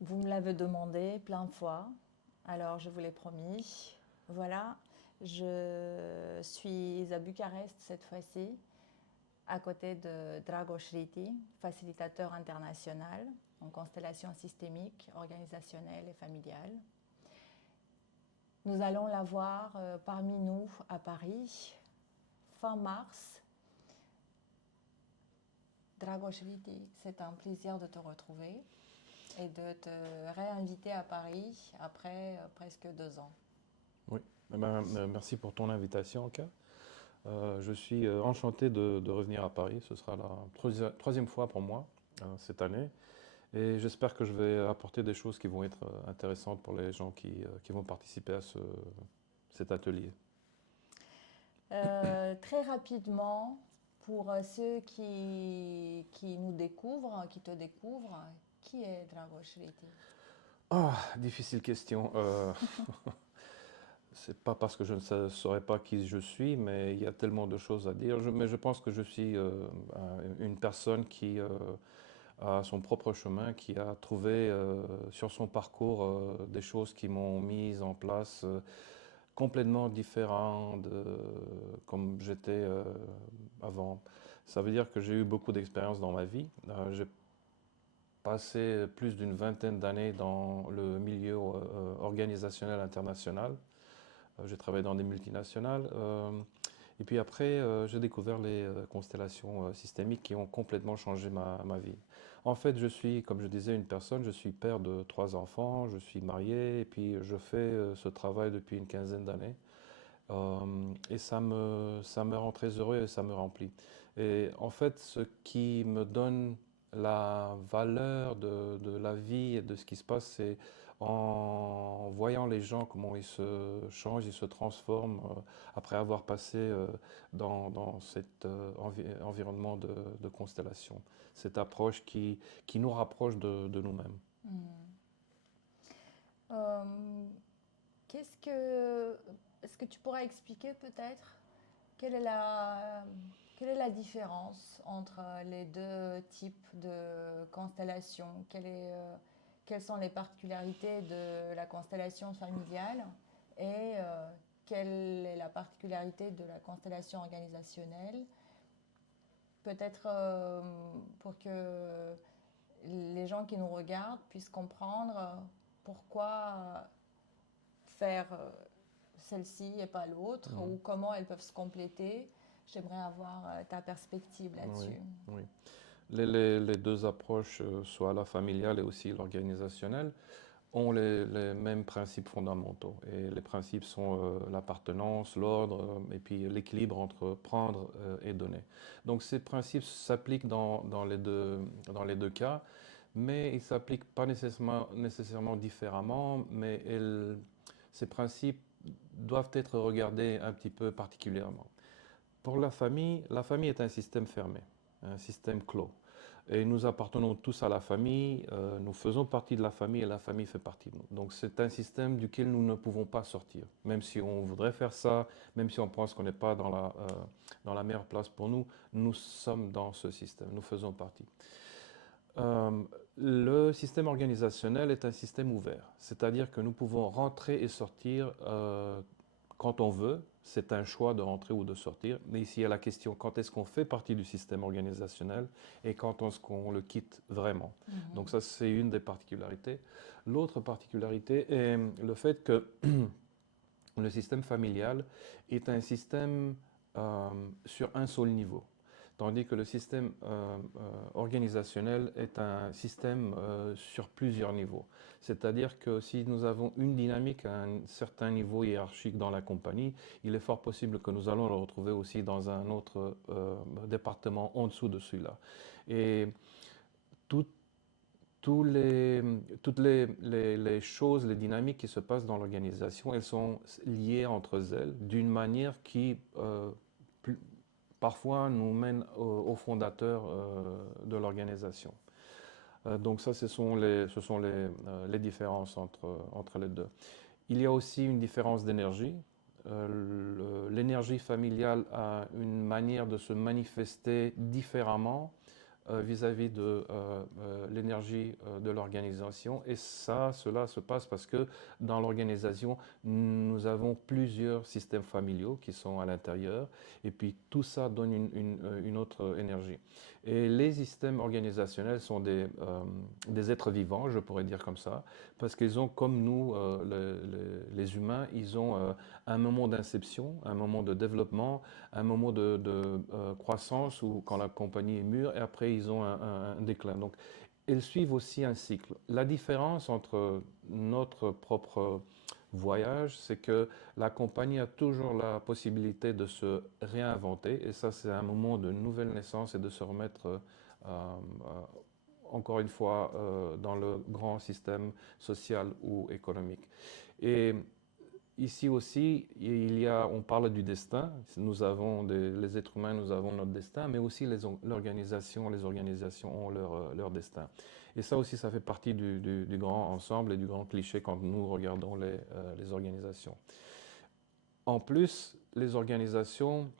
Vous me l'avez demandé plein de fois, alors je vous l'ai promis. Voilà, je suis à Bucarest cette fois-ci, à côté de Dragoș Riti, facilitateur international en constellation systémique, organisationnelle et familiale. Nous allons l'avoir parmi nous à Paris, fin mars. Dragoș Riti, c'est un plaisir de te retrouver et de te réinviter à Paris après presque 2 ans. Oui, merci pour ton invitation, Anka. Je suis enchanté de revenir à Paris. Ce sera la troisième fois pour moi cette année. Et j'espère que je vais apporter des choses qui vont être intéressantes pour les gens qui vont participer à cet atelier. Très rapidement, pour ceux qui nous découvrent, qui te découvrent, qui est Dragoș Riti? Ah, difficile question. C'est pas parce que je ne saurais pas qui je suis, mais il y a tellement de choses à dire. Mais je pense que je suis une personne qui a son propre chemin, qui a trouvé sur son parcours des choses qui m'ont mis en place complètement différentes de comme j'étais avant. Ça veut dire que j'ai eu beaucoup d'expérience dans ma vie. J'ai passé plus d'une vingtaine d'années dans le milieu organisationnel international. J'ai travaillé dans des multinationales. Et puis après, j'ai découvert les constellations systémiques qui ont complètement changé ma vie. En fait, je suis, comme je disais, une personne, je suis père de 3 enfants, je suis marié, et puis je fais ce travail depuis une quinzaine d'années. Et ça me rend très heureux et ça me remplit. Et en fait, ce qui me donne la valeur de la vie et de ce qui se passe, c'est en voyant les gens, comment ils se changent, ils se transforment après avoir passé dans cet environnement de constellation. Cette approche qui nous rapproche de nous-mêmes. Hmm. Euh, qu'est-ce que, est-ce que tu pourrais expliquer peut-être quelle est quelle est la différence entre les deux types de constellations? Quelles sont les particularités de la constellation familiale et quelle est la particularité de la constellation organisationnelle? Peut-être pour que les gens qui nous regardent puissent comprendre pourquoi faire celle-ci et pas l'autre, Mhm. ou comment elles peuvent se compléter. J'aimerais avoir ta perspective Oui, là-dessus. oui. Les deux approches, soit la familiale et aussi l'organisationnelle, ont les mêmes principes fondamentaux. Et les principes sont l'appartenance, l'ordre et puis l'équilibre entre prendre et donner. Donc ces principes s'appliquent dans les deux cas, mais ils ne s'appliquent pas nécessairement différemment, mais ces principes doivent être regardés un petit peu particulièrement. Pour la famille est un système fermé, un système clos. Et nous appartenons tous à la famille, nous faisons partie de la famille et la famille fait partie de nous. Donc c'est un système duquel nous ne pouvons pas sortir. Même si on voudrait faire ça, même si on pense qu'on n'est pas dans la meilleure place pour nous, nous sommes dans ce système, nous faisons partie. Euh, le système organisationnel est un système ouvert, c'est-à-dire que nous pouvons rentrer et sortir quand on veut. C'est un choix de rentrer ou de sortir. Mais ici, il y a la question quand est-ce qu'on fait partie du système organisationnel et quand est-ce qu'on le quitte vraiment. Donc Mhm. ça, c'est une des particularités. L'autre particularité est le fait que le système familial est un système sur un seul niveau. Tandis que le système organisationnel est un système sur plusieurs niveaux. C'est-à-dire que si nous avons une dynamique à un certain niveau hiérarchique dans la compagnie, il est fort possible que nous allons le retrouver aussi dans un autre département en dessous de celui-là. Et tout, toutes les choses, les dynamiques qui se passent dans l'organisation, elles sont liées entre elles d'une manière qui plus- parfois nous mène au fondateur de l'organisation. Donc ça, ce sont les différences entre les deux. Il y a aussi une différence d'énergie. L'énergie familiale a une manière de se manifester différemment vis-à-vis de l'énergie de l'organisation. Et cela se passe parce que dans l'organisation, nous avons plusieurs systèmes familiaux qui sont à l'intérieur, et puis tout ça donne une autre énergie. Et les systèmes organisationnels sont des êtres vivants, je pourrais dire comme ça, parce qu'ils ont, comme nous, les humains, ils ont un moment d'inception, un moment de développement, un moment de croissance où quand la compagnie est mûre, et après ils ont un déclin. Donc, ils suivent aussi un cycle. La différence entre notre propre voyage, c'est que la compagnie a toujours la possibilité de se réinventer, et ça, c'est un moment de nouvelle naissance et de se remettre encore une fois dans le grand système social ou économique. Et ici aussi, on parle du destin. Nous avons les êtres humains, nous avons notre destin, mais aussi les organisations ont leur destin. Et ça aussi, ça fait partie du grand ensemble et du grand cliché quand nous regardons les organisations. En plus, les organisations,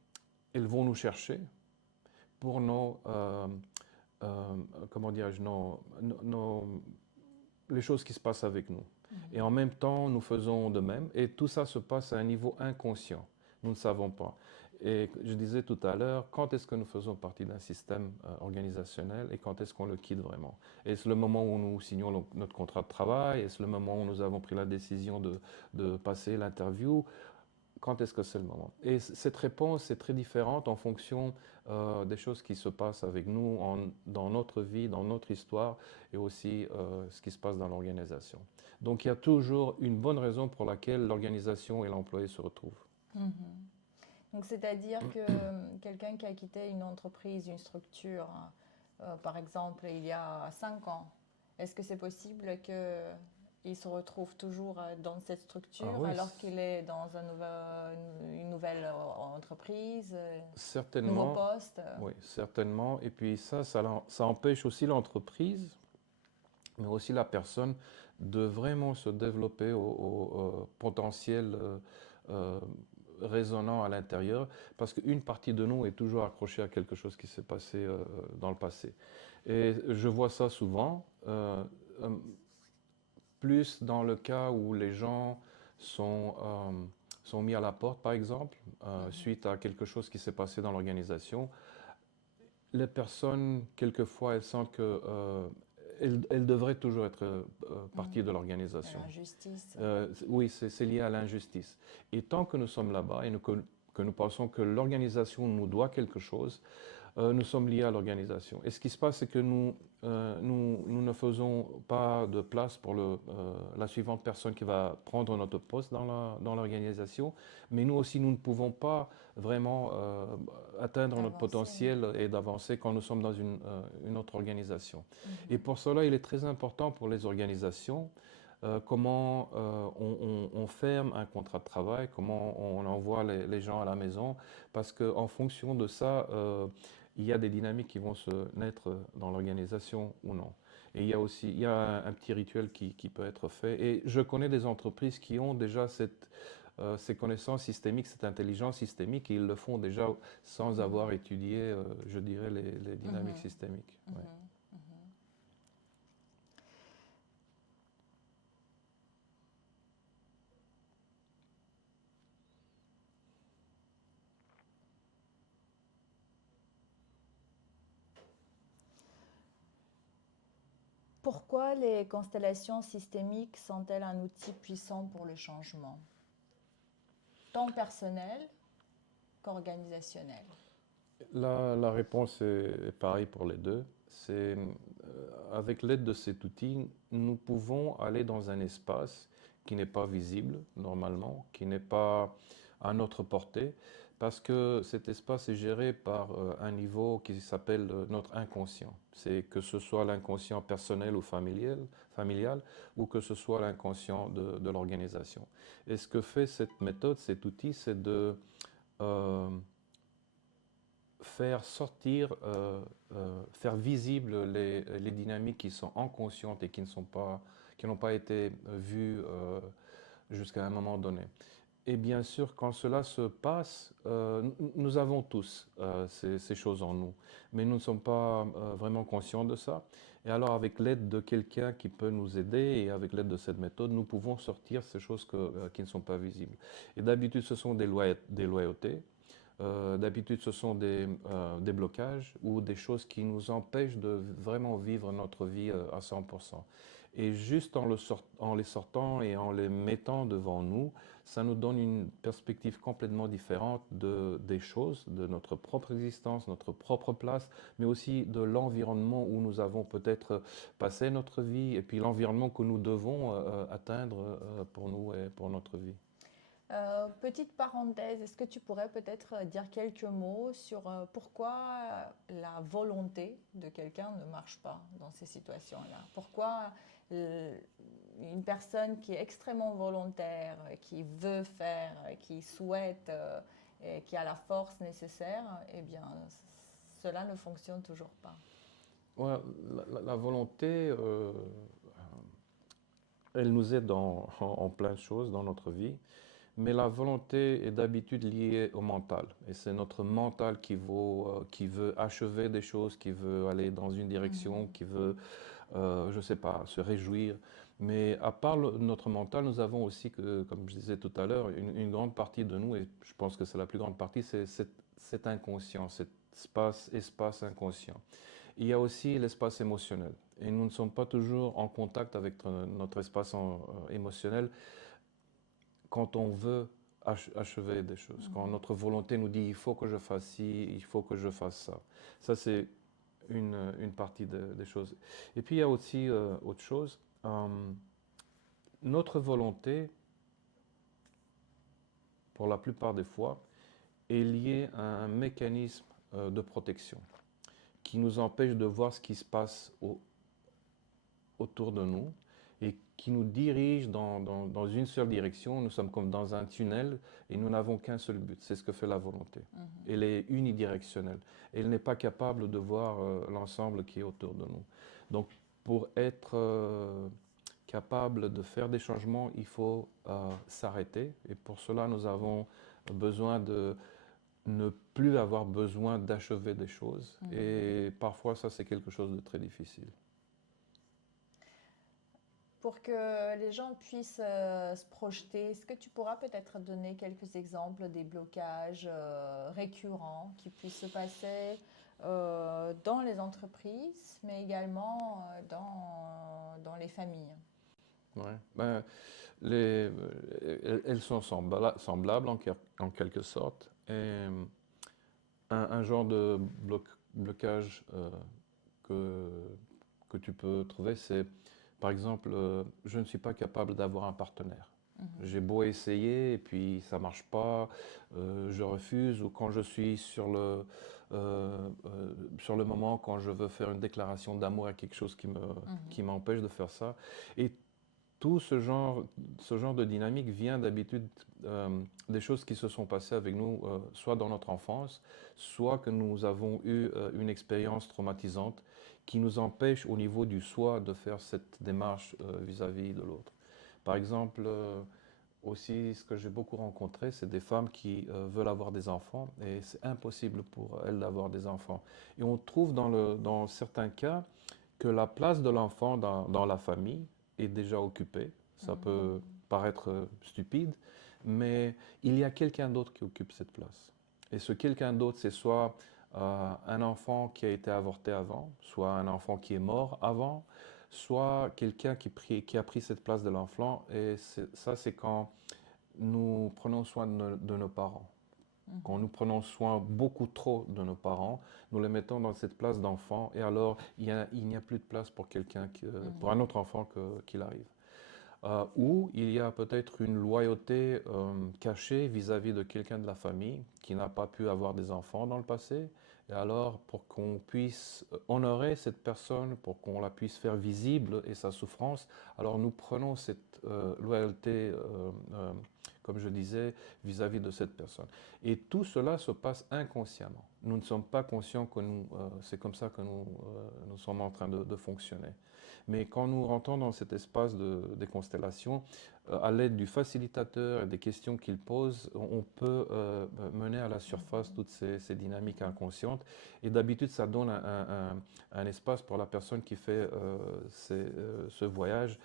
elles vont nous chercher pour euh, comment dirais-je, les choses qui se passent avec nous. Et en même temps, nous faisons de même. Et tout ça se passe à un niveau inconscient. Nous ne savons pas. Et je disais tout à l'heure, quand est-ce que nous faisons partie d'un système organisationnel et quand est-ce qu'on le quitte vraiment? Est-ce le moment où nous signons notre contrat de travail? Est-ce le moment où nous avons pris la décision de passer l'interview? Quand est-ce que c'est le moment? Et cette réponse est très différente en fonction des choses qui se passent avec nous dans notre vie, dans notre histoire et aussi ce qui se passe dans l'organisation. Donc il y a toujours une bonne raison pour laquelle l'organisation et l'employé se retrouvent. Mhm. Donc, c'est-à-dire que quelqu'un qui a quitté une entreprise, une structure, par exemple, il y a 5 ans, est-ce que c'est possible qu'il se retrouve toujours dans cette Ah structure oui, alors qu'il est dans une nouvelle entreprise, nouveau certainement, poste? oui, certainement. Et puis ça empêche aussi l'entreprise, mais aussi la personne de vraiment se développer au potentiel euh, résonnant à l'intérieur, parce qu'une partie de nous est toujours accrochée à quelque chose qui s'est passé dans le passé. Et je vois ça souvent, euh, plus dans le cas où les gens sont mis à la porte, par exemple, suite à quelque chose qui s'est passé dans l'organisation. Les personnes, quelquefois, elles sentent que elles devraient toujours être partie de l'organisation. L'injustice. Oui, c'est lié à l'injustice. Et tant que nous sommes là-bas et que nous pensons que l'organisation nous doit quelque chose, nous sommes liés à l'organisation. Et ce qui se passe, c'est que nous ne faisons pas de place pour la suivante personne qui va prendre notre poste dans l'organisation, mais nous aussi, nous ne pouvons pas vraiment atteindre notre Avancer. potentiel et d'avancer quand nous sommes dans une autre organisation. Et pour cela, il est très important pour les organisations comment on ferme un contrat de travail, comment on envoie les gens à la maison, parce qu'en fonction de ça, il y a des dynamiques qui vont se naître dans l'organisation ou non. Et il y a un petit rituel qui peut être fait. Et je connais des entreprises qui ont déjà ces connaissances systémiques, cette intelligence systémique, et ils le font déjà sans avoir étudié, je dirais, les dynamiques systémiques. Ouais. Pourquoi les constellations systémiques sont-elles un outil puissant pour le changement, tant personnel qu'organisationnel? La réponse est pareille pour les deux. C'est avec l'aide de cet outil, nous pouvons aller dans un espace qui n'est pas visible normalement, qui n'est pas à notre portée, parce que cet espace est géré par un niveau qui s'appelle notre inconscient. C'est que ce soit l'inconscient personnel ou familial, ou que ce soit l'inconscient de l'organisation. Et ce que fait cette méthode, cet outil, c'est de euh, faire sortir, faire visible les dynamiques qui sont inconscientes et qui n'ont pas été vues jusqu'à un moment donné. Et bien sûr, quand cela se passe, nous avons tous ces choses en nous, mais nous ne sommes pas vraiment conscients de ça. Et alors, avec l'aide de quelqu'un qui peut nous aider et avec l'aide de cette méthode, nous pouvons sortir ces choses qui ne sont pas visibles. Et d'habitude, ce sont des loyautés. D'habitude, ce sont des blocages ou des choses qui nous empêchent de vraiment vivre notre vie à 100%. Et juste en les sortant et en les mettant devant nous, ça nous donne une perspective complètement différente des choses, de notre propre existence, notre propre place, mais aussi de l'environnement où nous avons peut-être passé notre vie et puis l'environnement que nous devons atteindre pour nous et pour notre vie. Petite parenthèse, est-ce que tu pourrais peut-être dire quelques mots sur pourquoi la volonté de quelqu'un ne marche pas dans ces situations-là? Pourquoi euh, une personne qui est extrêmement volontaire, qui veut faire, qui souhaite et qui a la force nécessaire, eh bien, cela ne fonctionne toujours pas. Ouais, la volonté, elle nous aide en plein de choses dans notre vie. Mais la volonté est d'habitude liée au mental. Et c'est notre mental qui veut achever des choses, qui veut aller dans une direction, Mhm. qui veut, je ne sais pas, se réjouir. Mais à part notre mental, nous avons aussi, comme je disais tout à l'heure, une grande partie de nous, et je pense que c'est la plus grande partie, c'est cet inconscient, cet espace inconscient. Il y a aussi l'espace émotionnel. Et nous ne sommes pas toujours en contact avec notre espace émotionnel quand on veut achever des choses, quand Mhm. notre volonté nous dit il faut que je fasse ci, il faut que je fasse ça. Ça, c'est une partie des choses. Et puis, il y a aussi autre chose. Notre volonté, pour la plupart des fois, est liée à un mécanisme de protection qui nous empêche de voir ce qui se passe autour de nous et qui nous dirige dans une seule direction. Nous sommes comme dans un tunnel et nous n'avons qu'un seul but. C'est ce que fait la volonté. Mhm. Elle est unidirectionnelle. Elle n'est pas capable de voir l'ensemble qui est autour de nous. Donc, pour être capable de faire des changements, il faut s'arrêter. Et pour cela, nous avons besoin de ne plus avoir besoin d'achever des choses. Mhm. Et parfois, ça, c'est quelque chose de très difficile. Pour que les gens puissent se projeter, est-ce que tu pourras peut-être donner quelques exemples des blocages récurrents qui puissent se passer dans les entreprises, mais également dans les familles? Ouais. Ben, elles sont semblables en quelque sorte. Et un genre de blocage que, que tu peux trouver, c'est par exemple, je ne suis pas capable d'avoir un partenaire. Mhm. J'ai beau essayer et puis ça marche pas, je refuse ou quand je suis sur le moment, quand je veux faire une déclaration d'amour à quelque chose Mhm. qui m'empêche de faire ça. Et tout ce genre de dynamique vient d'habitude des choses qui se sont passées avec nous, soit dans notre enfance, soit que nous avons eu une expérience traumatisante qui nous empêche au niveau du soi de faire cette démarche vis-à-vis de l'autre. Par exemple, aussi, ce que j'ai beaucoup rencontré, c'est des femmes qui veulent avoir des enfants et c'est impossible pour elles d'avoir des enfants. Et on trouve dans certains cas que la place de l'enfant dans la famille est déjà occupée. Ça peut Mhm. paraître stupide, mais il y a quelqu'un d'autre qui occupe cette place. Et ce quelqu'un d'autre, c'est soit un enfant qui a été avorté avant, soit un enfant qui est mort avant, soit quelqu'un qui a pris cette place de l'enfant. Et ça, c'est quand nous prenons soin de nos parents. Quand Mhm. nous prenons soin beaucoup trop de nos parents, nous les mettons dans cette place d'enfant et alors il n'y a plus de place pour pour un Mhm. autre enfant qu'il arrive. Ou il y a peut-être une loyauté cachée vis-à-vis de quelqu'un de la famille qui n'a pas pu avoir des enfants dans le passé. Et alors, pour qu'on puisse honorer cette personne, pour qu'on la puisse faire visible et sa souffrance, alors nous prenons cette loyauté, comme je disais, vis-à-vis de cette personne. Et tout cela se passe inconsciemment. nous ne sommes pas conscients que c'est comme ça que nous sommes en train de fonctionner. Mais quand nous rentrons dans cet espace des constellations, à l'aide du facilitateur et des questions qu'il pose, on peut mener à la surface toutes ces dynamiques inconscientes. Et d'habitude, ça donne un espace pour la personne qui fait ce voyage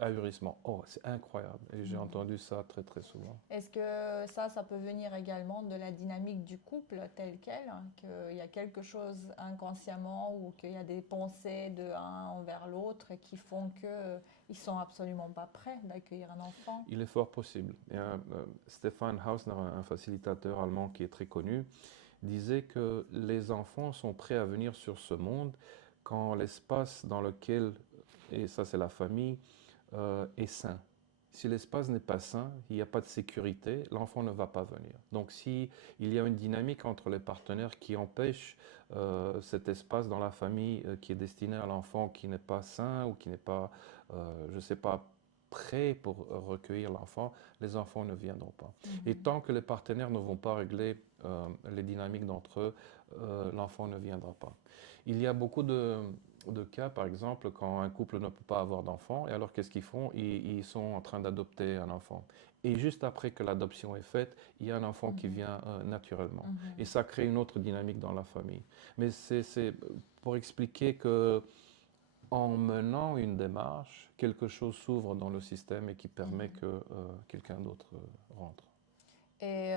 ahurissement. Oh, c'est incroyable. Et j'ai entendu ça très, très souvent. Est-ce que ça peut venir également de la dynamique du couple telle qu'elle, hein, qu'il y a quelque chose inconsciemment ou qu'il y a des pensées de l'un envers l'autre qui font qu'ils ne sont absolument pas prêts d'accueillir un enfant? Il est fort possible. Et, Stefan Hausner, un facilitateur allemand qui est très connu, disait que les enfants sont prêts à venir sur ce monde quand l'espace dans lequel, et ça c'est la famille, est sain. Si l'espace n'est pas sain, il n'y a pas de sécurité, l'enfant ne va pas venir. Donc si il y a une dynamique entre les partenaires qui empêche cet espace dans la famille qui est destiné à l'enfant qui n'est pas sain ou qui n'est pas, je ne sais pas, prêt pour recueillir l'enfant, les enfants ne viendront pas. Et tant que les partenaires ne vont pas régler les dynamiques d'entre eux, l'enfant ne viendra pas. Il y a beaucoup de cas, par exemple, quand un couple ne peut pas avoir d'enfant, et alors qu'est-ce qu'ils font? Ils sont en train d'adopter un enfant. Et juste après que l'adoption est faite, il y a un enfant qui vient naturellement. Et ça crée une autre dynamique dans la famille. Mais c'est pour expliquer que en menant une démarche, quelque chose s'ouvre dans le système et qui permet que quelqu'un d'autre rentre. Et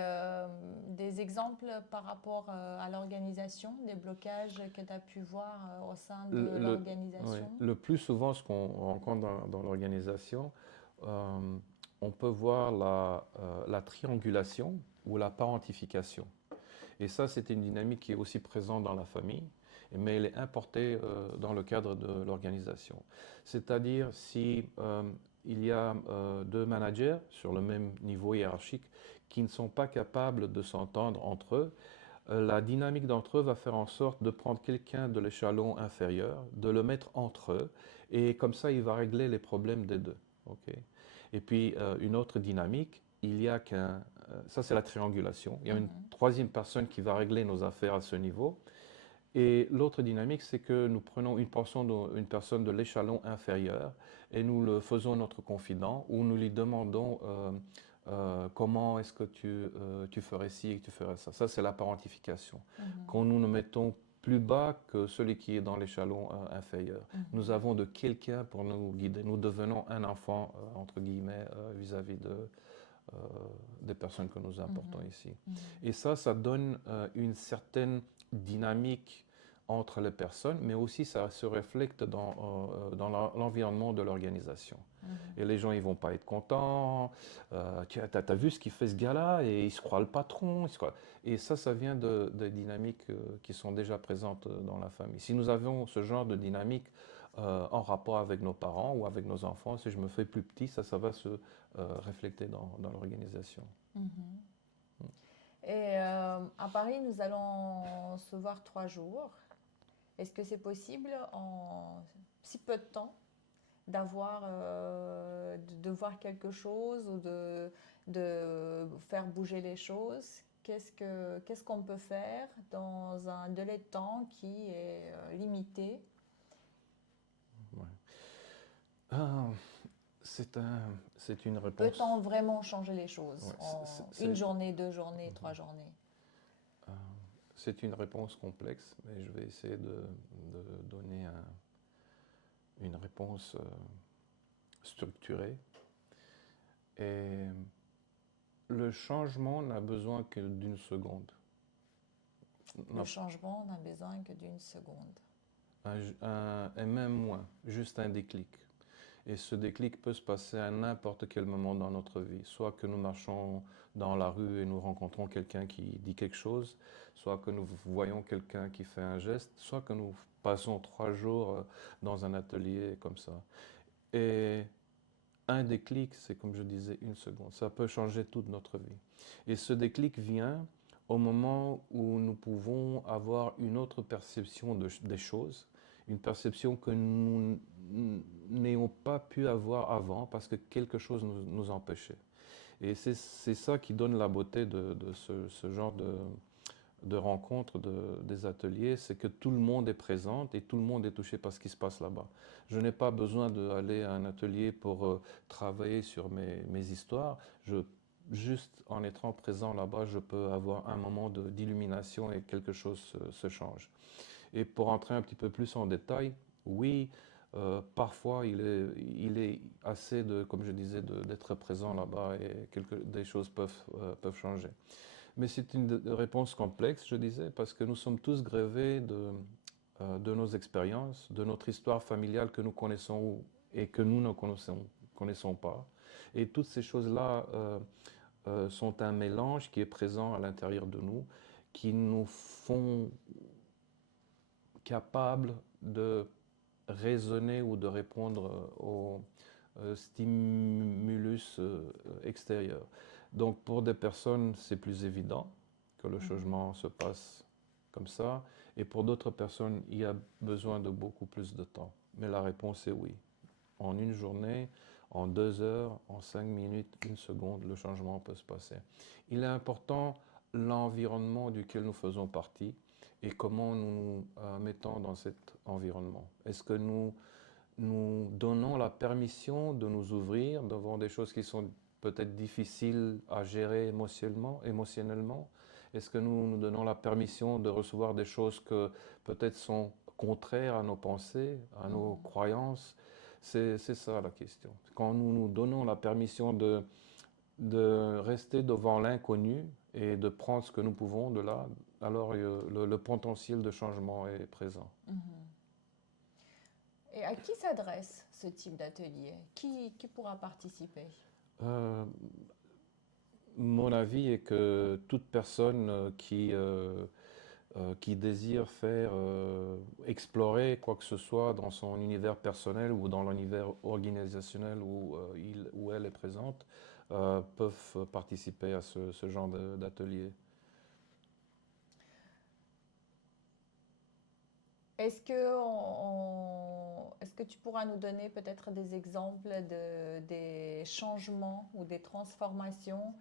des exemples par rapport à l'organisation, des blocages que tu as pu voir au sein de Oui, l'organisation? le plus souvent, ce qu'on rencontre dans l'organisation, on peut voir la triangulation ou la parentification. Et ça, c'est une dynamique qui est aussi présente dans la famille, mais elle est importée dans le cadre de l'organisation. C'est-à-dire si il y a deux managers sur le même niveau hiérarchique qui ne sont pas capables de s'entendre entre eux, la dynamique d'entre eux va faire en sorte de prendre quelqu'un de l'échelon inférieur, de le mettre entre eux, et comme ça, il va régler les problèmes des deux. Ok. Et puis, une autre dynamique, il y a ça c'est la triangulation, il y a une troisième personne qui va régler nos affaires à ce niveau, et l'autre dynamique, c'est que nous prenons une personne de l'échelon inférieur et nous le faisons notre confident ou nous lui demandons comment est-ce que tu ferais ci et que tu ferais ça. Ça, c'est la parentification. Quand nous nous mettons plus bas que celui qui est dans l'échelon inférieur. Nous avons de quelqu'un pour nous guider. Nous devenons un enfant, entre guillemets, vis-à-vis des personnes que nous importons ici. Et ça donne une certaine dynamique entre les personnes, mais aussi ça se reflète dans l'environnement de l'organisation. Et les gens, ils vont pas être contents. Tu as vu ce qu'il fait ce gars-là et il se croit le patron. Et ça vient de dynamiques qui sont déjà présentes dans la famille. Si nous avons ce genre de dynamique en rapport avec nos parents ou avec nos enfants, si je me fais plus petit, ça va se refléter dans l'organisation. Et à Paris, nous allons se voir 3 jours. Est-ce que c'est possible en si peu de temps d'avoir, de voir quelque chose ou de faire bouger les choses? Qu'est-ce qu'on peut faire dans un délai de temps qui est limité? Ouais. Ah, c'est une réponse. Peut-on vraiment changer les choses Ouais, en une journée, 2 journées, 3 journées? C'est une réponse complexe, mais je vais essayer de donner une réponse structurée. Et le changement n'a besoin que d'une seconde. Le changement n'a besoin que d'une seconde. Et même moins, juste un déclic. Et ce déclic peut se passer à n'importe quel moment dans notre vie. Soit que nous marchons dans la rue et nous rencontrons quelqu'un qui dit quelque chose, soit que nous voyons quelqu'un qui fait un geste, soit que nous passons 3 jours dans un atelier comme ça. Et un déclic, c'est comme je disais, une seconde. Ça peut changer toute notre vie. Et ce déclic vient au moment où nous pouvons avoir une autre perception des choses, une perception que nous n'ayons pas pu avoir avant parce que quelque chose nous empêchait. Et c'est ça qui donne la beauté de ce genre de rencontres, des ateliers, c'est que tout le monde est présent et tout le monde est touché par ce qui se passe là-bas. Je n'ai pas besoin d'aller à un atelier pour travailler sur mes histoires. Juste en étant présent là-bas, je peux avoir un moment d'illumination et quelque chose se change. Et pour entrer un petit peu plus en détail, oui, parfois il est assez de, comme je disais, d'être présent là-bas et des choses peuvent changer. Mais c'est une réponse complexe, je disais, parce que nous sommes tous grevés de nos expériences, de notre histoire familiale que nous connaissons et que nous ne connaissons pas. Et toutes ces choses-là sont un mélange qui est présent à l'intérieur de nous, qui nous font capables de raisonner ou de répondre aux stimulus extérieurs. Donc pour des personnes, c'est plus évident que le changement se passe comme ça, et pour d'autres personnes, il y a besoin de beaucoup plus de temps. Mais la réponse est oui. En une journée, en 2 heures, en 5 minutes, une seconde, le changement peut se passer. Il est important l'environnement duquel nous faisons partie et comment nous nous mettons dans cet environnement. Est-ce que nous donnons la permission de nous ouvrir devant des choses qui sont peut-être difficiles à gérer émotionnellement? Est-ce que nous donnons la permission de recevoir des choses que peut-être sont contraires à nos pensées, à nos croyances? C'est ça la question. Quand nous nous donnons la permission de rester devant l'inconnu et de prendre ce que nous pouvons de là, alors le potentiel de changement est présent. Et à qui s'adresse ce type d'atelier? Qui pourra participer? Euh, Mon avis est que toute personne qui désire faire explorer quoi que ce soit dans son univers personnel ou dans l'univers organisationnel où il ou elle est présente peuvent participer à ce genre d'atelier. Est-ce que tu pourras nous donner peut-être des exemples des changements ou des transformations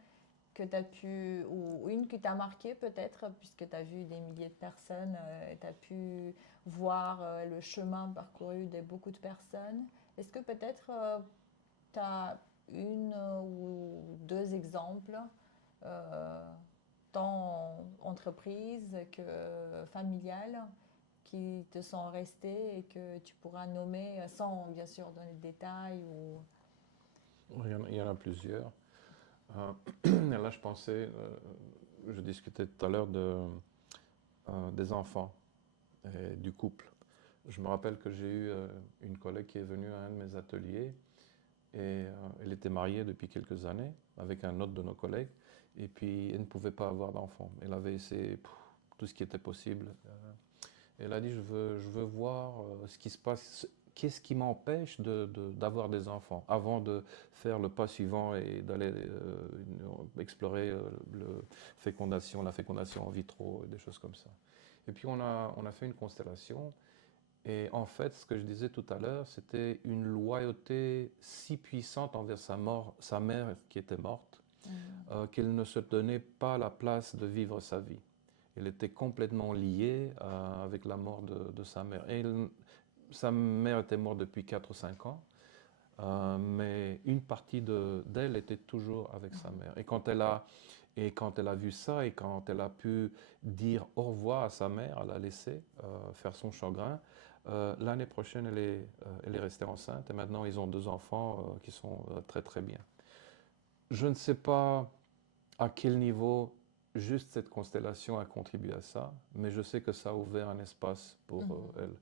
que tu as pu, ou une qui t'a marqué peut-être, puisque tu as vu des milliers de personnes, et tu as pu voir le chemin parcouru de beaucoup de personnes. Est-ce que peut-être tu as une ou deux exemples, euh, tant entreprise que familiale, qui te sont restés et que tu pourras nommer sans bien sûr donner de détails ou... Il y en a plusieurs. Là, je pensais, je discutais tout à l'heure des enfants et du couple. Je me rappelle que j'ai eu une collègue qui est venue à un de mes ateliers et elle était mariée depuis quelques années avec un autre de nos collègues et puis elle ne pouvait pas avoir d'enfant. Elle avait essayé tout ce qui était possible. Elle a dit, je veux voir ce qui se passe, qu'est-ce qui m'empêche d'avoir des enfants avant de faire le pas suivant et d'aller explorer la fécondation in vitro, des choses comme ça. Et puis on a fait une constellation. Et en fait, ce que je disais tout à l'heure, c'était une loyauté si puissante envers sa mère qui était morte, qu'elle ne se donnait pas la place de vivre sa vie. Elle était complètement liée avec la mort de sa mère. Sa mère était morte depuis 4 ou 5 ans, mais une partie d'elle était toujours avec sa mère. Et quand elle a vu ça et quand elle a pu dire au revoir à sa mère, elle a laissé faire son chagrin. L'année prochaine, elle est restée enceinte et maintenant ils ont 2 enfants qui sont très très bien. Je ne sais pas à quel niveau juste cette constellation a contribué à ça, mais je sais que ça a ouvert un espace pour elle.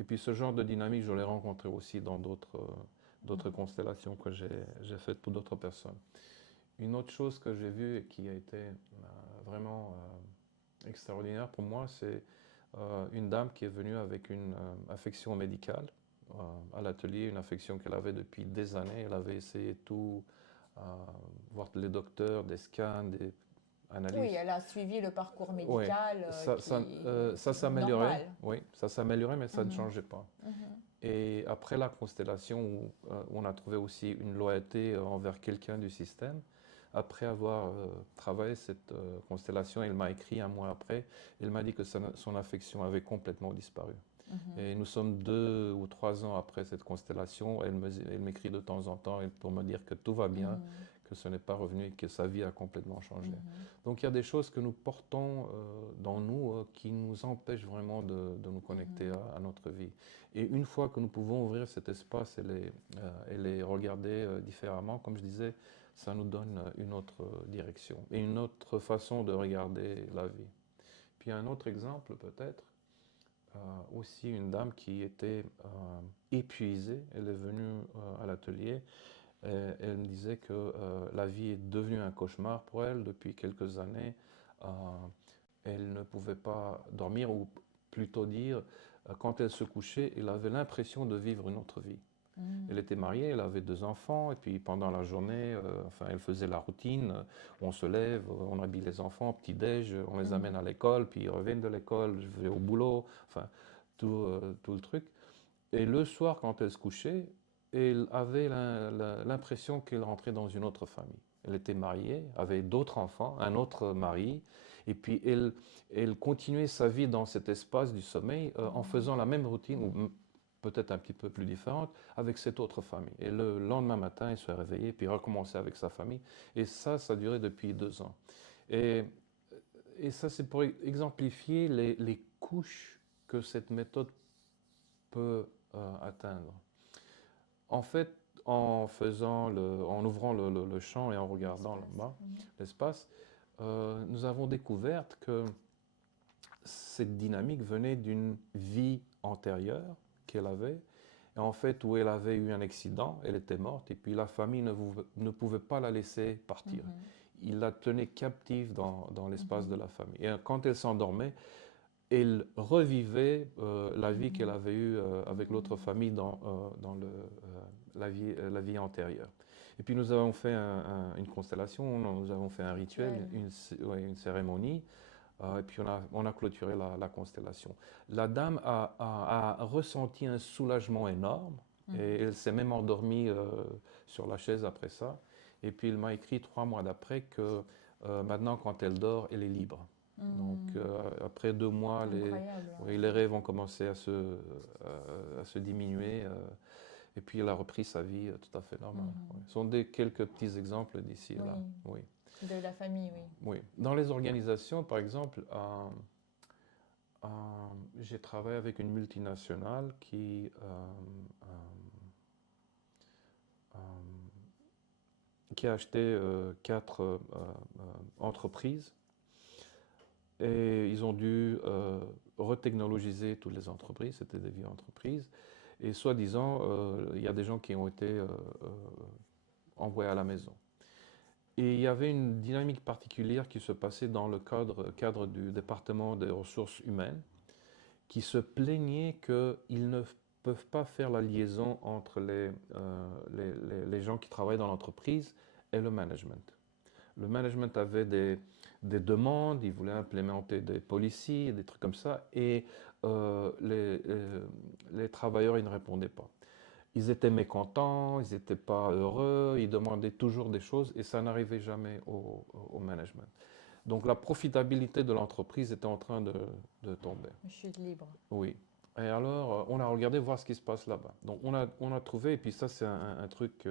Et puis ce genre de dynamique, je l'ai rencontré aussi dans d'autres constellations que j'ai faites pour d'autres personnes. Une autre chose que j'ai vue et qui a été vraiment extraordinaire pour moi, c'est une dame qui est venue avec une affection médicale à l'atelier, une affection qu'elle avait depuis des années. Elle avait essayé tout, voir les docteurs, des scans, des Oui, analyses. elle a suivi le parcours Oui, médical ça s'améliorait, normal. oui, ça s'améliorait, mais ça ne Mhm, changeait pas. mhm, Et après la constellation, où on a trouvé aussi une loyauté envers quelqu'un du système, après avoir travaillé cette constellation, il m'a écrit un mois après. Il m'a dit que son affection avait complètement disparu. Mhm. Et nous sommes 2 ou 3 ans après cette constellation. Elle m'écrit de temps en temps pour me dire que tout va bien, Mhm. que ce n'est pas revenu et que sa vie a complètement changé. Mhm. Donc il y a des choses que nous portons dans nous qui nous empêchent vraiment de nous connecter Mhm. à notre vie. Et une fois que nous pouvons ouvrir cet espace et les regarder différemment, comme je disais, ça nous donne une autre direction et une autre façon de regarder la vie. Puis un autre exemple peut-être, aussi une dame qui était épuisée. Elle est venue à l'atelier. Elle me disait que la vie est devenue un cauchemar pour elle depuis quelques années. Euh, Elle ne pouvait pas dormir, ou plutôt dire, quand elle se couchait, elle avait l'impression de vivre une autre vie. Elle Mhm. était mariée, elle avait 2 enfants, et puis pendant la journée, enfin, elle faisait la routine. On se lève, on habille les enfants, petit-déj, on les amène Mhm. à l'école, puis ils reviennent de l'école, je vais au boulot, enfin, tout le truc. Et le soir, quand elle se couchait, elle avait l'impression qu'elle rentrait dans une autre famille. Elle était mariée, avait d'autres enfants, un autre mari, et puis elle continuait sa vie dans cet espace du sommeil en Mhm. faisant la même routine, ou Mhm. peut-être un petit peu plus différente, avec cette autre famille. Et le lendemain matin, elle se réveillait, puis recommençait avec sa famille. Et ça durait depuis 2 ans. Et, et ça, c'est pour exemplifier les couches que cette méthode peut atteindre. En fait, en ouvrant le champ et en regardant L'espace. là-bas, Mhm. l'espace, nous avons découvert que cette dynamique venait d'une vie antérieure qu'elle avait. Et en fait, où elle avait eu un accident, elle était morte, et puis la famille ne pouvait pas la laisser partir. Mhm. Il la tenait captive dans l'espace de Mhm. la famille. Et quand elle s'endormait, elle revivait la vie qu'elle Mhm. avait eue avec l'autre Mhm. famille dans la vie antérieure. Et puis nous avons fait une constellation, nous avons fait un rituel, Rituel. ouais, une cérémonie, et puis on a clôturé la constellation. La dame a ressenti un soulagement énorme, et Mhm. elle s'est même endormie sur la chaise après ça. Et puis il m'a écrit 3 mois d'après que maintenant, quand elle dort, elle est libre. Donc Mhm. après 2 mois, Incroyable, oui, ouais. les rêves ont commencé à se diminuer, et puis elle a repris sa vie tout à fait normale. Ouais. Mhm. Ce sont quelques petits exemples d'ici et là. Oui, Oui. de la famille, oui. Oui. Dans les organisations, par exemple, euh, j'ai travaillé avec une multinationale euh, qui a acheté 4 entreprises, et ils ont dû retechnologiser toutes les entreprises, c'était des vieilles entreprises, et soi-disant, il y a des gens qui ont été envoyés à la maison. Et il y avait une dynamique particulière qui se passait dans le cadre du département des ressources humaines, qui se plaignaient qu'ils ne peuvent pas faire la liaison entre les gens qui travaillent dans l'entreprise et le management. Le management avait des demandes, il voulait implémenter des policies, des trucs comme ça, et les travailleurs, ils ne répondaient pas. Ils étaient mécontents, ils n'étaient pas heureux, ils demandaient toujours des choses, et ça n'arrivait jamais au management. Donc la profitabilité de l'entreprise était en train de tomber. Chute libre. Oui. Et alors, on a regardé voir ce qui se passe là-bas. Donc, on a trouvé, et puis ça, c'est un truc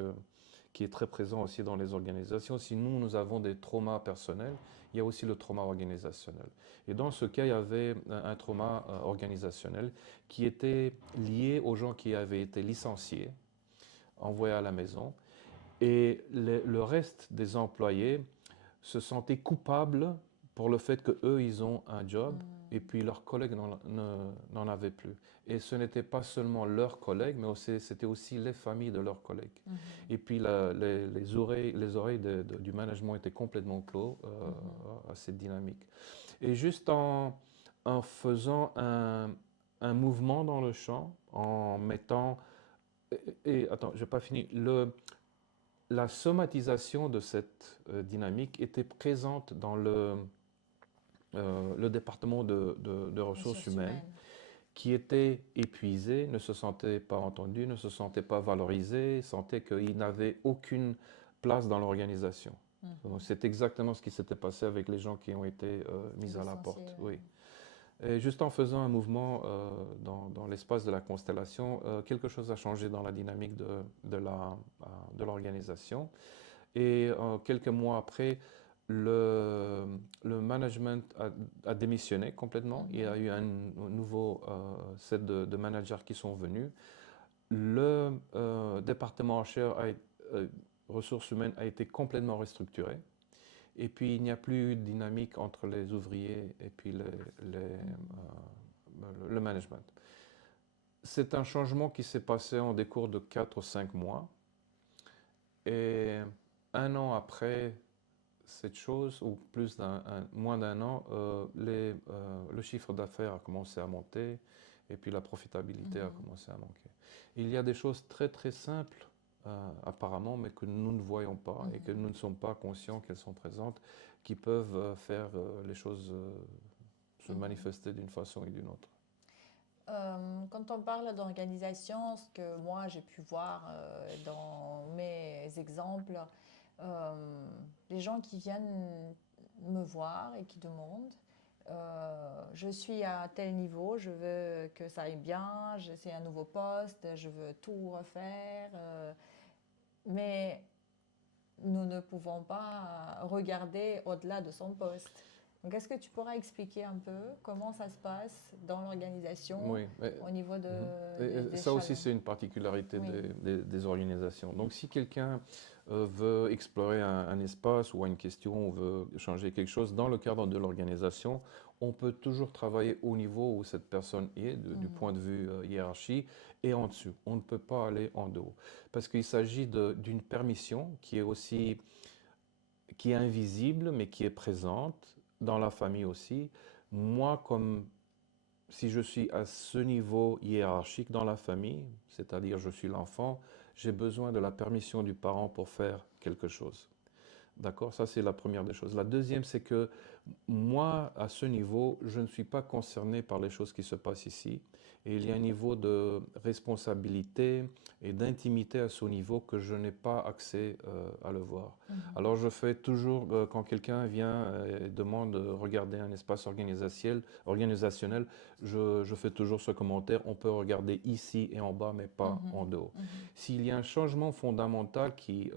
qui est très présent aussi dans les organisations. Si nous avons des traumas personnels, il y a aussi le trauma organisationnel. Et dans ce cas, il y avait un trauma organisationnel qui était lié aux gens qui avaient été licenciés, envoyés à la maison, et le reste des employés se sentaient coupables pour le fait qu'eux, ils ont un job, et Mhm. puis leurs collègues n'en avaient plus. Et ce n'était pas seulement leurs collègues, mais c'était aussi les familles de leurs collègues. Mhm. Et puis les oreilles du management étaient complètement clos Mhm. à cette dynamique. Et juste en faisant un mouvement dans le champ, en mettant... attends, je n'ai pas fini. La somatisation de cette dynamique était présente dans le département de ressources Ressources humaines, humaines. qui était épuisé, ne se sentait pas entendu, ne se sentait pas valorisé, sentait qu'il n'avait aucune place dans l'organisation. Mhm. C'est exactement ce qui s'était passé avec les gens qui ont été mis à la Licencié. porte. Oui. Et juste en faisant un mouvement dans l'espace de la constellation, quelque chose a changé dans la dynamique de l'organisation. Et quelques mois après, le, le management a démissionné complètement. Il y a Mhm. eu un nouveau set de managers qui sont venus. Le département HR ressources humaines a été complètement restructuré. Et puis, il n'y a plus de dynamique entre les ouvriers et puis le management. C'est un changement qui s'est passé en décours de 4 ou 5 mois. Et un an après cette chose, ou moins d'un an, le chiffre d'affaires a commencé à monter et puis la profitabilité a Mhm. commencé à manquer. Il y a des choses très très simples apparemment, mais que nous ne voyons pas et que Mhm. nous ne sommes pas conscients qu'elles sont présentes, qui peuvent faire les choses se Mhm. manifester d'une façon et d'une autre. Quand on parle d'organisation, ce que moi j'ai pu voir dans mes exemples, euh, les gens qui viennent me voir et qui demandent, je suis à tel niveau, je veux que ça aille bien, c'est un nouveau poste, je veux tout refaire, mais nous ne pouvons pas regarder au-delà de son poste. Donc, est-ce que tu pourras expliquer un peu comment ça se passe dans l'organisation Oui, au niveau mhm. des Ça aussi, jalons? c'est une particularité Oui. des organisations. Donc, si quelqu'un veut explorer un espace ou une question ou veut changer quelque chose dans le cadre de l'organisation, on peut toujours travailler au niveau où cette personne est, du point Mhm. de vue hiérarchie, et en dessous. On ne peut pas aller en dessous. Parce qu'il s'agit d'une permission qui est invisible, mais qui est présente dans la famille aussi. Moi, comme si je suis à ce niveau hiérarchique dans la famille, c'est-à-dire je suis l'enfant, j'ai besoin de la permission du parent pour faire quelque chose. D'accord? Ça, c'est la première des choses. La deuxième, c'est que moi, à ce niveau, je ne suis pas concerné par les choses qui se passent ici. Et il y a un niveau de responsabilité et d'intimité à ce niveau que je n'ai pas accès à le voir. Mhm. Alors je fais toujours, quand quelqu'un vient et demande de regarder un espace organisationnel, je fais toujours ce commentaire, on peut regarder ici et en bas, mais pas en Mhm. dehors. Mhm. S'il y a un changement fondamental qui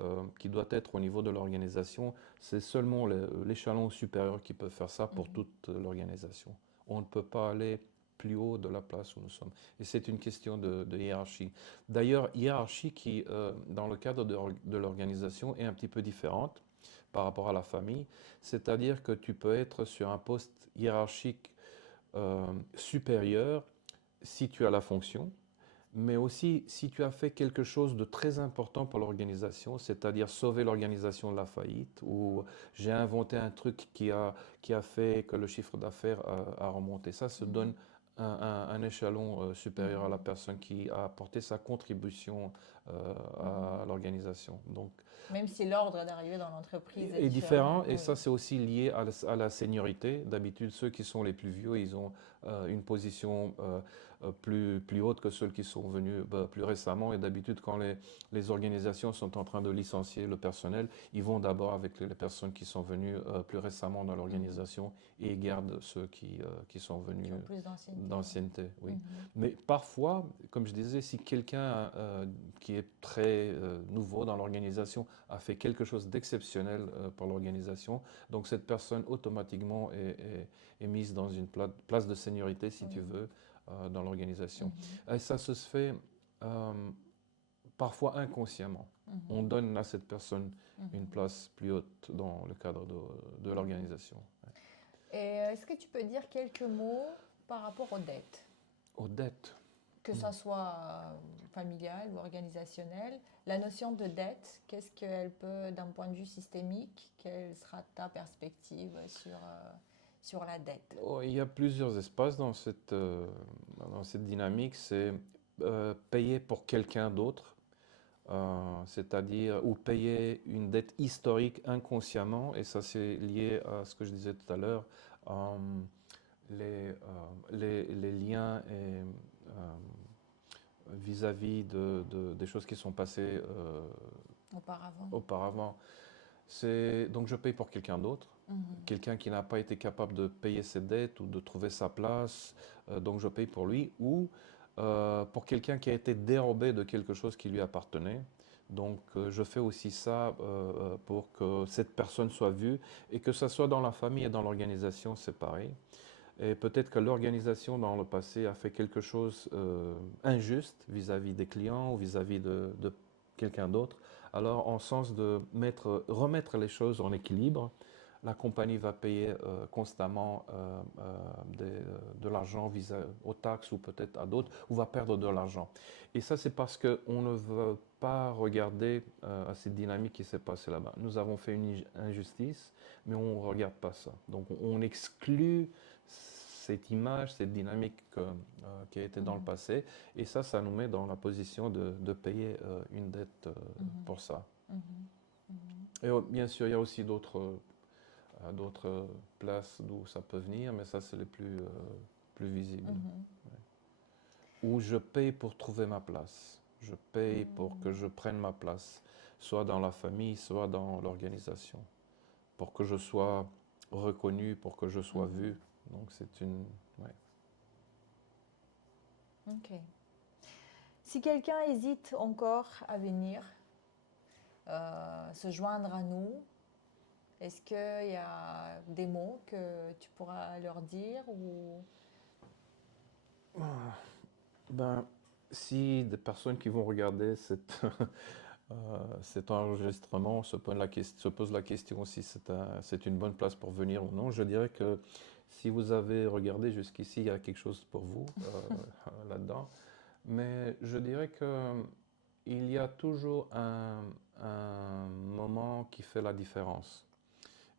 doit être au niveau de l'organisation, c'est seulement l'échelon supérieur qui peut faire ça pour Mhm. toute l'organisation. On ne peut pas aller plus haut de la place où nous sommes. Et c'est une question de hiérarchie. D'ailleurs, hiérarchie qui, dans le cadre de l'organisation, est un petit peu différente par rapport à la famille. C'est-à-dire que tu peux être sur un poste hiérarchique supérieur si tu as la fonction, mais aussi si tu as fait quelque chose de très important pour l'organisation, c'est-à-dire sauver l'organisation de la faillite, ou j'ai inventé un truc qui a fait que le chiffre d'affaires a remonté. Ça se donne Mhm. un échelon supérieur à la Mhm. personne qui a apporté sa contribution Mhm. à l'organisation. Donc, Même si l'ordre d'arrivée dans l'entreprise est est différent, différent, et oui. ça c'est aussi lié à la seniorité. D'habitude, ceux qui sont les plus vieux, ils ont une position plus haute que ceux qui sont venus plus récemment. Et d'habitude, quand les organisations sont en train de licencier le personnel, ils vont d'abord avec les personnes qui sont venues plus récemment dans Mhm. l'organisation et ils gardent ceux qui sont venus Qui ont plus d'ancienneté, d'ancienneté. oui. Oui. Mhm. Mais parfois, comme je disais, si quelqu'un qui est très nouveau dans l'organisation a fait quelque chose d'exceptionnel pour l'organisation, donc cette personne automatiquement est mise dans une place de seniorité, si tu Oui. veux, dans l'organisation. Mhm. Et ça se fait euh, parfois inconsciemment. On Mhm. donne à cette personne une Mhm. place plus haute dans le cadre de Mhm. l'organisation. Et est-ce que tu peux dire quelques mots par rapport aux dettes, Aux dettes. que ça soit familiale ou organisationnelle? La notion de dette, qu'est-ce qu'elle peut, d'un point de vue systémique, quelle sera ta perspective sur la dette? Oh, il y a plusieurs espaces dans cette dynamique. C'est payer pour quelqu'un d'autre, c'est-à-dire ou payer une dette historique inconsciemment, et ça c'est lié à ce que je disais tout à l'heure, euh, les liens vis-à-vis des choses qui sont passées Auparavant. auparavant. Donc je paye pour quelqu'un d'autre, quelqu'un qui n'a pas été capable de payer ses dettes ou de trouver sa place, donc je paye pour lui, ou pour quelqu'un qui a été dérobé de quelque chose qui lui appartenait. Donc je fais aussi ça pour que cette personne soit vue et que ce soit dans la famille et dans l'organisation, c'est pareil. Et peut-être que l'organisation dans le passé a fait quelque chose injuste vis-à-vis des clients ou vis-à-vis de quelqu'un d'autre. Alors, en sens de remettre les choses en équilibre, la compagnie va payer constamment de l'argent aux taxes ou peut-être à d'autres, ou va perdre de l'argent. Et ça, c'est parce qu'on ne veut pas regarder à cette dynamique qui s'est passée là-bas. Nous avons fait une injustice, mais on ne regarde pas ça. Donc, on exclut cette image, cette dynamique qui a été dans le passé. Et ça nous met dans la position de payer une dette pour ça. Et bien sûr, il y a aussi d'autres places d'où ça peut venir, mais ça, c'est les plus visibles. Où je paye pour trouver ma place. Je paye pour que je prenne ma place, soit dans la famille, soit dans l'organisation, pour que je sois reconnu, pour que je sois vu. Donc, c'est une... Ouais. Ok. Si quelqu'un hésite encore à venir se joindre à nous, est-ce qu'il y a des mots que tu pourras leur dire ou... Ben, si des personnes qui vont regarder cet enregistrement se posent la question si c'est une bonne place pour venir ou non, je dirais que si vous avez regardé jusqu'ici, il y a quelque chose pour vous là-dedans. Mais je dirais qu'il y a toujours un moment qui fait la différence.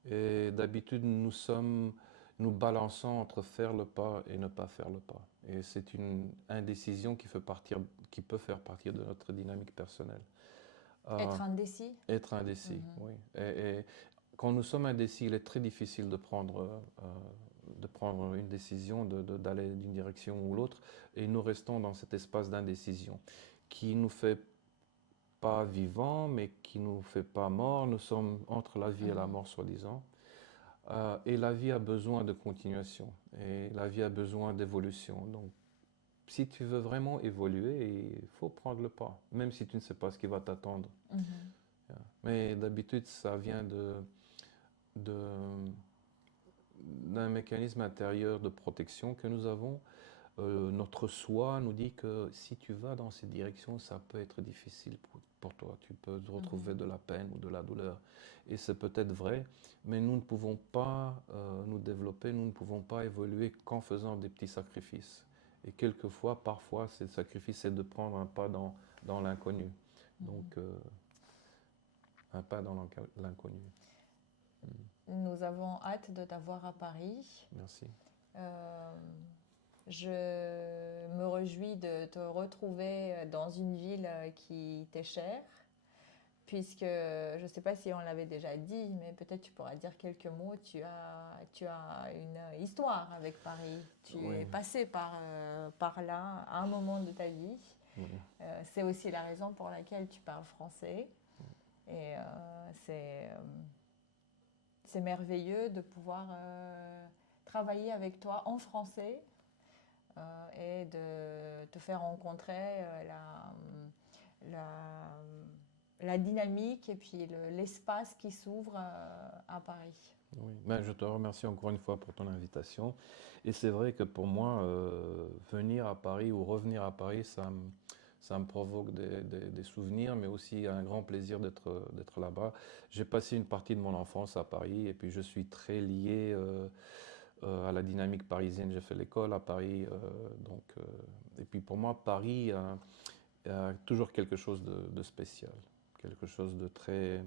Et d'habitude, nous balançons entre faire le pas et ne pas faire le pas. Et c'est une indécision qui peut faire partir de notre dynamique personnelle. Être indécis? Être indécis, oui. Et quand nous sommes indécis, il est très difficile de prendre une décision, d'aller d'une direction ou l'autre. Et nous restons dans cet espace d'indécision qui nous fait pas vivants, mais qui nous fait pas morts. Nous sommes entre la vie et la mort, soi-disant. Et la vie a besoin de continuation. Et la vie a besoin d'évolution. Donc, si tu veux vraiment évoluer, il faut prendre le pas, même si tu ne sais pas ce qui va t'attendre. Mais d'habitude, ça vient d'un mécanisme intérieur de protection que nous avons. Notre soi nous dit que si tu vas dans cette direction, ça peut être difficile pour toi. Tu peux retrouver de la peine ou de la douleur. Et c'est peut-être vrai, mais nous ne pouvons pas nous développer, nous ne pouvons pas évoluer qu'en faisant des petits sacrifices. Et quelquefois, parfois, ce sacrifice, c'est de prendre un pas dans l'inconnu. Donc, un pas dans l'inconnu. Nous avons hâte de t'avoir à Paris. Merci. Je me réjouis de te retrouver dans une ville qui t'est chère, puisque je ne sais pas si on l'avait déjà dit, mais peut-être tu pourras dire quelques mots. Tu as une histoire avec Paris. Tu es passé par là à un moment de ta vie. C'est aussi la raison pour laquelle tu parles français. Et c'est merveilleux de pouvoir travailler avec toi en français et de te faire rencontrer la dynamique et puis l'espace qui s'ouvre à Paris. Oui, ben, je te remercie encore une fois pour ton invitation. Et c'est vrai que pour moi, venir à Paris ou revenir à Paris, ça me provoque des souvenirs, mais aussi un grand plaisir d'être là-bas. J'ai passé une partie de mon enfance à Paris et puis je suis très lié à la dynamique parisienne. J'ai fait l'école à Paris. Et puis pour moi, Paris a toujours quelque chose de spécial, quelque chose de très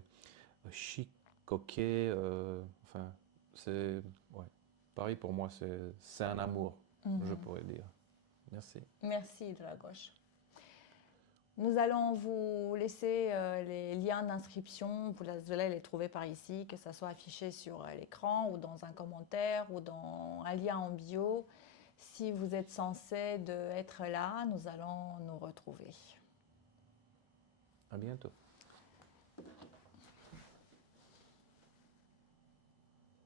chic, coquet. Enfin, ouais. Paris pour moi, c'est un amour, je pourrais dire. Merci. Merci, Dragos. Nous allons vous laisser les liens d'inscription, vous allez les trouver par ici, que ça soit affiché sur l'écran ou dans un commentaire ou dans un lien en bio. Si vous êtes censé être là, nous allons nous retrouver. À bientôt.